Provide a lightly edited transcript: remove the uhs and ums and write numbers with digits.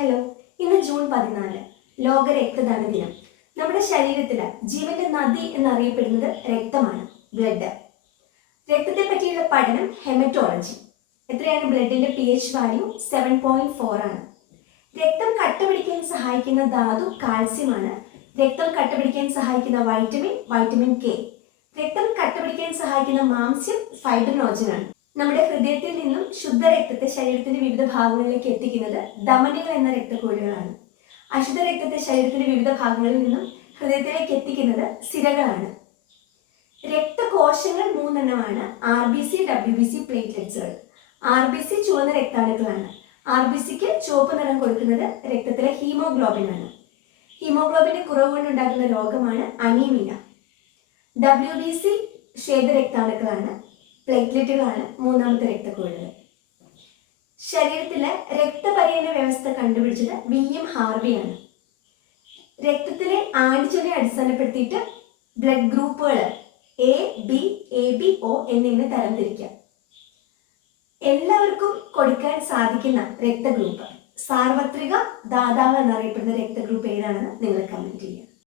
Hello, ഇന്ന് June 14 ലോക രക്തദാന ദിനം. നമ്മുടെ ശരീരത്തിലെ ജീവന്റെ നദി എന്നറിയപ്പെടുന്നത് രക്തമാണ്, ബ്ലഡ്. രക്തത്തെ പറ്റിയുള്ള പഠനം ഹെമറ്റോളജി. എത്രയാണ് ബ്ലഡിന്റെ pH വാല്യൂ? 7.4 ആണ്. രക്തം കട്ടപിടിക്കാൻ സഹായിക്കുന്ന ധാതു കാൽസ്യമാണ്. രക്തം കട്ടപിടിക്കാൻ സഹായിക്കുന്ന വൈറ്റമിൻ കെ. രക്തം കട്ടപിടിക്കാൻ സഹായിക്കുന്ന മാംസ്യം ഫൈബ്രിനോജൻ ആണ്. നമ്മുടെ ഹൃദയത്തിൽ നിന്നും ശുദ്ധരക്തത്തെ ശരീരത്തിന്റെ വിവിധ ഭാഗങ്ങളിലേക്ക് എത്തിക്കുന്നത് ധമനികൾ എന്ന രക്തക്കുഴലുകളാണ്. അശുദ്ധ രക്തത്തെ ശരീരത്തിന്റെ വിവിധ ഭാഗങ്ങളിൽ നിന്നും ഹൃദയത്തിലേക്ക് എത്തിക്കുന്നത് സിരകളാണ്. രക്തകോശങ്ങൾ 3 RBC, WBC, പ്ലേറ്റ്ലെറ്റ്സുകൾ. RBC ചുവന്ന രക്താണുക്കളാണ്. RBCക്ക് ചുവപ്പ് നിറം കൊടുക്കുന്നത് രക്തത്തിലെ ഹീമോഗ്ലോബിൻ ആണ്. ഹീമോഗ്ലോബിന്റെ കുറവ് കൊണ്ടുണ്ടാകുന്ന രോഗമാണ് അനീമിയ. WBC ശ്വേതരക്താണുക്കളാണ്. പ്ലേറ്റ്ലെറ്റുകളാണ് 3ാമത്തെ രക്തക്കുഴലുകൾ. ശരീരത്തിലെ രക്തപര്യന വ്യവസ്ഥ കണ്ടുപിടിച്ചത് വില്യം ഹാർവിയാണ്. രക്തത്തിലെ ആന്റിജനെ അടിസ്ഥാനപ്പെടുത്തിയിട്ട് ബ്ലഡ് ഗ്രൂപ്പുകൾ A, B, AB, O എന്നിങ്ങനെ തരംതിരിക്കാം. എല്ലാവർക്കും കൊടുക്കാൻ സാധിക്കുന്ന രക്തഗ്രൂപ്പ്, സാർവത്രിക ദാതാവ് എന്നറിയപ്പെടുന്ന രക്തഗ്രൂപ്പ് ഏതാണെന്ന് നിങ്ങൾ കമന്റ് ചെയ്യുക.